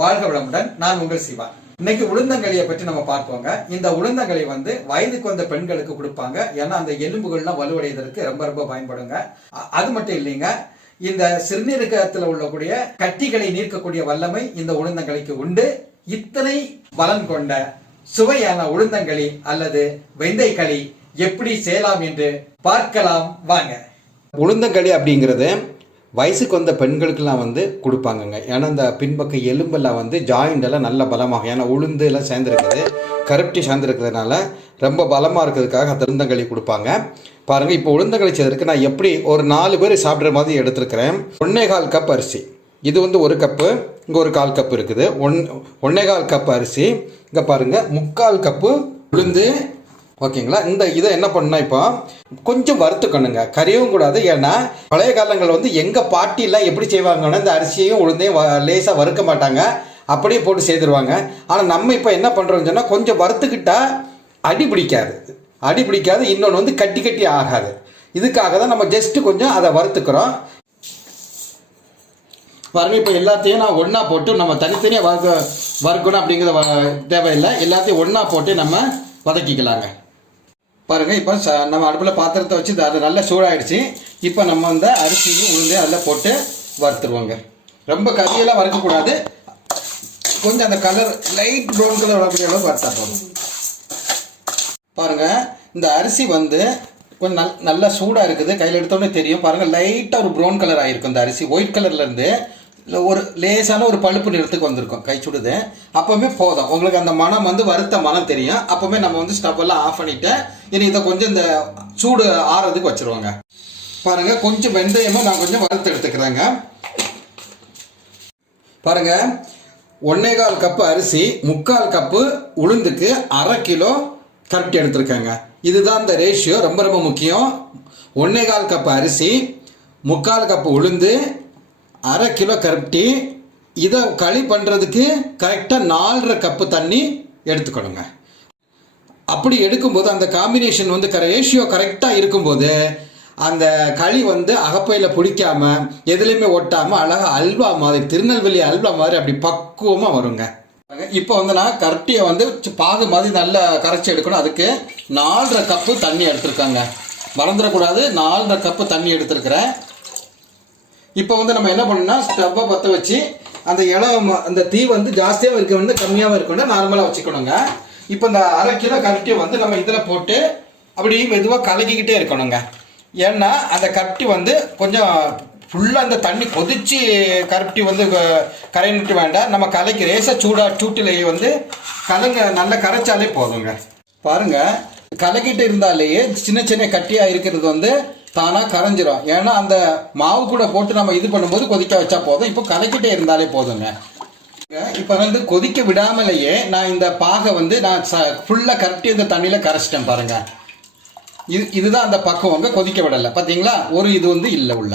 வாழ்க வளமுடன். நான் உங்கள் சிவா. இன்னைக்கு உளுந்தங்களியை பற்றி நம்ம பார்ப்போங்க. இந்த உளுந்தங்களி வயதுக்கு வந்த பெண்களுக்கு கொடுப்பாங்க. ஏன்னா அந்த எலும்புகள்லாம் வலுவடைவதற்கு ரொம்ப ரொம்ப பயன்படுங்க. அது மட்டும் இல்லைங்க, இந்த சிறுநீரகத்தில் உள்ளக்கூடிய கட்டிகளை நீக்கக்கூடிய வல்லமை இந்த உளுந்தங்களிக்கு உண்டு. இத்தனை பலன் கொண்ட சுவையான உளுந்தங்களி அல்லது வெந்தயக்களி எப்படி செய்யலாம் என்று பார்க்கலாம் வாங்க. உளுந்தங்களி அப்படிங்கிறது வயசுக்கு வந்த பெண்களுக்கெல்லாம் கொடுப்பாங்கங்க. ஏன்னா இந்த பின்பக்க எலும்பெல்லாம் ஜாயிண்ட் எல்லாம் நல்ல பலமாக, ஏன்னா உளுந்து எல்லாம் சேர்ந்துருக்குது, கருப்டி சேர்ந்துருக்கிறதுனால ரொம்ப பலமாக இருக்கிறதுக்காக அந்த உளுந்தங்களி கொடுப்பாங்க. பாருங்கள், இப்போ உளுந்தங்களி செய்யறதுக்கு நான் எப்படி ஒரு 4 பேர் சாப்பிட்ற மாதிரி எடுத்துருக்கிறேன். 1.25 கப் அரிசி, இது 1 கப்பு, இங்கே ஒரு 1/4 கப்பு இருக்குது. 1.25 கப் அரிசி, இங்கே பாருங்கள் 3/4 கப்பு உளுந்து. ஓகேங்களா? இதை என்ன பண்ணா இப்போ கொஞ்சம் வறுத்துக்கணுங்க, கறியவும் கூடாது. ஏன்னா பழைய காலங்களில் எங்கள் பாட்டிலாம் எப்படி செய்வாங்கன்னா இந்த அரிசியையும் உளுந்தையும் லேசாக வறுக்க மாட்டாங்க, அப்படியே போட்டு செய்திருவாங்க. ஆனால் நம்ம இப்போ என்ன பண்ணுறோம்னு சொன்னால் கொஞ்சம் வறுத்துக்கிட்டா அடி பிடிக்காது, இன்னொன்று கட்டி கட்டி ஆகாது. இதுக்காக தான் நம்ம ஜஸ்ட்டு கொஞ்சம் அதை வறுத்துக்கிறோம். பாருங்க, இப்போ எல்லாத்தையும் நான் ஒன்றா போட்டு நம்ம தனித்தனியாக வறுக்கணும் அப்படிங்கிற தேவையில்லை, எல்லாத்தையும் ஒன்றா போட்டு நம்ம வதக்கிக்கலாங்க. பாருங்கள், இப்போ நம்ம அடுப்பில் பாத்திரத்தை வச்சு அது நல்லா சூடாயிடுச்சு. இப்போ நம்ம அந்த அரிசியும் உளுந்தையும் அதில் போட்டு வறுத்துருவோங்க. ரொம்ப கறியெல்லாம் வறுக்கக்கூடாது, கொஞ்சம் அந்த கலர் லைட் ப்ரௌன் கலர் வரக்கூடிய அளவு வறுத்தா போதும். பாருங்கள், இந்த அரிசி கொஞ்சம் நல்லா சூடாக இருக்குது, கையில் எடுத்தோடனே தெரியும். பாருங்கள், லைட்டாக ஒரு ப்ரௌன் கலர் ஆகிருக்கும். இந்த அரிசி ஒயிட் கலர்லேருந்து ஒரு லேசான ஒரு பழுப்பு நிறத்துக்கு வந்திருக்கும், கை சுடுது. அப்போவுமே போதும், உங்களுக்கு அந்த மனம் வறுத்த மனம் தெரியும். அப்போவுமே நம்ம ஸ்டவ் எல்லாம் ஆஃப் பண்ணிவிட்டு இனி இதை கொஞ்சம் இந்த சூடு ஆறதுக்கு வச்சுருவாங்க. பாருங்கள், கொஞ்சம் வெந்தயமும் நான் கொஞ்சம் வறுத்து எடுத்துக்கிறேங்க. பாருங்கள், 1.25 கப்பு அரிசி, 3/4 கப்பு உளுந்துக்கு 1/2 கிலோ கருப்பட்டி எடுத்துருக்கேங்க. இதுதான் இந்த ரேஷியோ, ரொம்ப ரொம்ப முக்கியம். 1.25 கப்பு அரிசி, 3/4 கப்பு உளுந்து, 1/2 கிலோ கருப்பட்டி. இதை களி பண்ணுறதுக்கு கரெக்டாக 4.5 கப்பு தண்ணி எடுத்துக்கணுங்க. அப்படி எடுக்கும்போது அந்த காம்பினேஷன் ரேஷியோ கரெக்டாக இருக்கும்போது அந்த களி அகப்பையில் பிடிக்காமல் எதுலேயுமே ஒட்டாமல் அழகாக அல்வா மாதிரி, திருநெல்வேலி அல்வா மாதிரி அப்படி பக்குவமாக வருங்க. இப்போ நான் கருப்பட்டியை பாகு மாதிரி நல்லா கரைச்சி எடுக்கணும். அதுக்கு 4.5 கப்பு தண்ணி எடுத்துருக்காங்க, மறந்துடக்கூடாது. 4.5 கப்பு தண்ணி எடுத்துருக்கிறேன். இப்போ நம்ம என்ன பண்ணணும்னா ஸ்டவ்வை பற்ற வச்சு அந்த அந்த தீ ஜாஸ்தியாக இருக்க கம்மியாகவும் இருக்கணும், நார்மலாக வச்சுக்கணுங்க. இப்போ இந்த 1/2 கிலோ கருப்பட்டி நம்ம இதில் போட்டு அப்படி மெதுவாக கலக்கிக்கிட்டே இருக்கணுங்க. ஏன்னா அந்த கருப்பட்டி கொஞ்சம் ஃபுல்லாக அந்த தண்ணி கொதிச்சு கருப்பட்டி கரையிட்டு வேண்டாம், நம்ம கலக்கி ரேசாக சூட்டிலேயே கலங்க நல்லா கரைச்சாலே போதுங்க. பாருங்கள், கலக்கிட்டு இருந்தாலேயே சின்ன சின்ன கட்டியாக இருக்கிறது தானாக கரைஞ்சிரும். ஏன்னா அந்த மாவு கூட போட்டு நம்ம இது பண்ணும்போது கொதிக்க வச்சா போதும். இப்போ கலக்கிட்டே இருந்தாலே போதுங்க. இப்போ கொதிக்க விடாமலேயே நான் இந்த பாகை நான் ஃபுல்லாக கரெக்டாக இந்த தண்ணியில் கரைச்சிட்டேன். பாருங்கள், இதுதான் அந்த பக்கம், கொதிக்க விடலை. பார்த்தீங்களா, ஒரு இது இல்லை உள்ள.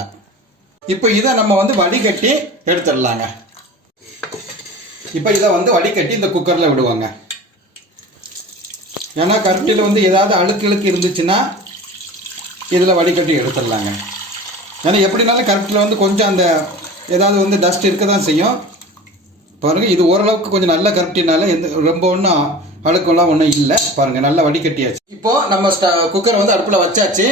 இப்போ இதை நம்ம வடிகட்டி எடுத்துடலாங்க. இப்போ இதை வடிகட்டி இந்த குக்கரில் விடுவாங்க. ஏன்னா கருப்பட்டியில் ஏதாவது அழுக்கு இருந்துச்சுன்னா இதில் வடிகட்டி எடுத்துடலாங்க. ஏன்னா எப்படினாலும் கருப்பட்டியில் கொஞ்சம் அந்த ஏதாவது டஸ்ட் இருக்க தான் செய்யும். பாருங்கள், இது ஓரளவுக்கு கொஞ்சம் நல்ல கருப்பட்டினால ரொம்ப ஒன்றும் அழுக்கெல்லாம் ஒன்றும் இல்லை. பாருங்கள், நல்லா வடிகட்டியாச்சு. இப்போது நம்ம குக்கரை அடுப்பில் வச்சாச்சு.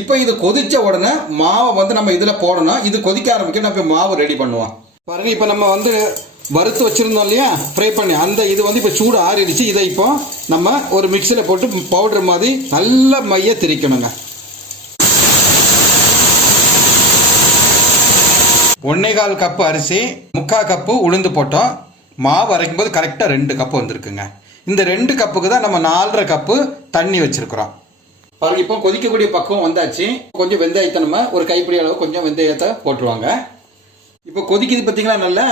இப்போ இது கொதித்த உடனே மாவை நம்ம இதில் போடணும். இது கொதிக்க ஆரம்பிக்க நம்ம மாவு ரெடி பண்ணுவோம். பாருங்கள், இப்போ நம்ம வறுத்து வச்சுருந்தோம் இல்லையா, ஃப்ரை பண்ணி, அந்த இது இப்போ சூடு ஆறிடுச்சு. இதை இப்போ நம்ம ஒரு மிக்சியில் போட்டு பவுடர் மாதிரி நல்ல மைய திரிக்கணுங்க. 1.25 கப்பு அரிசி, 3/4 கப்பு உளுந்து போட்டோம். மாவு அரைக்கும் போது கரெக்டாக 2 கப்பு வந்திருக்குங்க. இந்த 2 கப்புக்கு தான் நம்ம 4.5 கப்பு தண்ணி வச்சுருக்குறோம். பாருங்கள், இப்போ கொதிக்கக்கூடிய பக்குவம் வந்தாச்சு. கொஞ்சம் வெந்தயத்தை நம்ம ஒரு கைப்பிடி அளவு கொஞ்சம் வெந்தயத்தை போட்டுருவாங்க. இப்போ கொதிக்குது பார்த்தீங்களா, நல்லா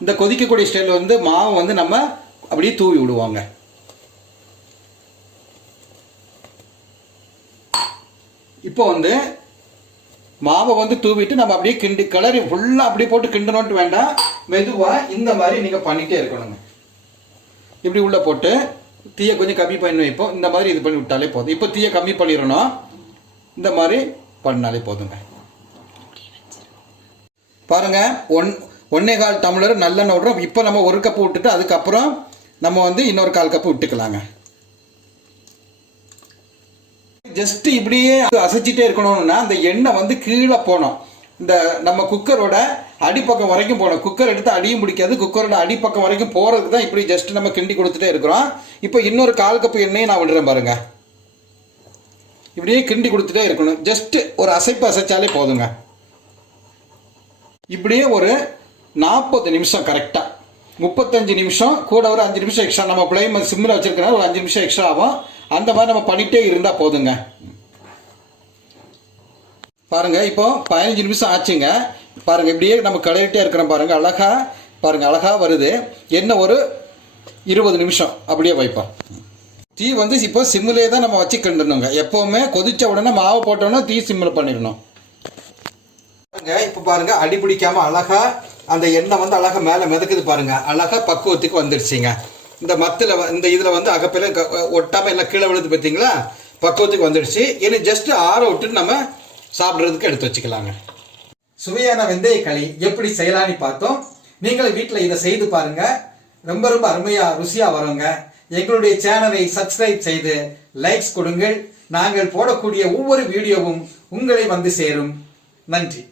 இந்த கொதிக்கக்கூடிய ஸ்டைல் மாவு நம்ம அப்படியே தூவி விடுவாங்க. இப்போ மாவை தூவிட்டு நம்ம அப்படியே கிளறி ஃபுல்லாக அப்படியே போட்டு கிண்டணும்ட்டு வேண்டாம், மெதுவாக இந்த மாதிரி நீங்கள் பண்ணிகிட்டே இருக்கணுங்க. இப்படி உள்ளே போட்டு தீயை கொஞ்சம் கம்மி பண்ணி வைப்போம். இந்த மாதிரி இது பண்ணி விட்டாலே போதும். இப்போ தீயை கம்மி பண்ணிடணும், இந்த மாதிரி பண்ணாலே போதுங்க. பாருங்கள், 1/4 டம்ளர் நல்லெண்ணெய் விடுறோம். இப்போ நம்ம 1 கப்பு விட்டுட்டு அதுக்கப்புறம் நம்ம வந்து இன்னொரு 1/4 கப்பு விட்டுக்கலாங்க. ஜஸ்ட் இப்படியே அசைச்சிட்டே இருக்கணும்னா அந்த எண்ணெய் வந்து கீழே போகணும். இந்த நம்ம குக்கரோட அடிப்பக்கம் வரைக்கும் போகணும். குக்கர் எடுத்து அடியும் பிடிக்காது. குக்கரோட அடிப்பக்கம் வரைக்கும் போகிறதுக்கு தான் இப்படி ஜஸ்ட் நம்ம கிண்டி கொடுத்துட்டே இருக்கிறோம். இப்போ இன்னொரு 1/4 கப்பு எண்ணெயை நான் விடுறேன் பாருங்க. இப்படியே கிண்டி கொடுத்துட்டே இருக்கணும். ஜஸ்ட் ஒரு அசைப்பு அசைச்சாலே போதுங்க. இப்படியே ஒரு 40 நிமிஷம் கரெக்டாக 35 நிமிஷம் கூட ஒரு 5 நிமிஷம் எக்ஸ்ட்ரா நம்ம ஃப்ளேம் சிம்மில் வச்சிருக்கனால ஒரு 5 நிமிஷம் எக்ஸ்ட்ரா ஆகும். அந்த மாதிரி நம்ம பண்ணிகிட்டே இருந்தால் போதுங்க. பாருங்க இப்போ 15 நிமிஷம் ஆச்சுங்க. பாருங்க இப்படியே நம்ம கலரிட்டே இருக்கிறோம் பாருங்க. அழகா பாருங்க, அழகா வருது. என்ன ஒரு 20 நிமிஷம் அப்படியே வைப்போம். தீ வந்து இப்போ சிம்மிலே தான் நம்ம வச்சு கிண்டணுங்க. எப்பவுமே கொதிச்ச உடனே மாவு போட்டோன்னா தீ சிம்மில் பண்ணிடணும். இப்போ பாருங்க அடி பிடிக்காம அழகா அந்த எண்ணெய் வந்து அழகா மேலே மிதக்குது பாருங்க. அழகா பக்குவத்துக்கு வந்துடுச்சுங்க. இந்த மத்தில் இந்த இதில் வந்து அகப்பில ஒட்டாமல் எல்லாம் கீழே விழுது பார்த்தீங்களா, பக்குவத்துக்கு வந்துடுச்சு. இனி ஜஸ்ட் ஆற விட்டுட்டு நம்ம சாப்பிட்றதுக்கு எடுத்து வச்சுக்கலாங்க. சுவையான வெந்தய களி எப்படி செய்யலான்னு பார்த்தோம். நீங்களும் வீட்டில் இதை செய்து பாருங்க. ரொம்ப ரொம்ப அருமையாக ருசியாக வருங்க. எங்களுடைய சேனலை சப்ஸ்கிரைப் செய்து லைக்ஸ் கொடுங்கள். நாங்கள் போடக்கூடிய ஒவ்வொரு வீடியோவும் உங்களை வந்து சேரும். நன்றி.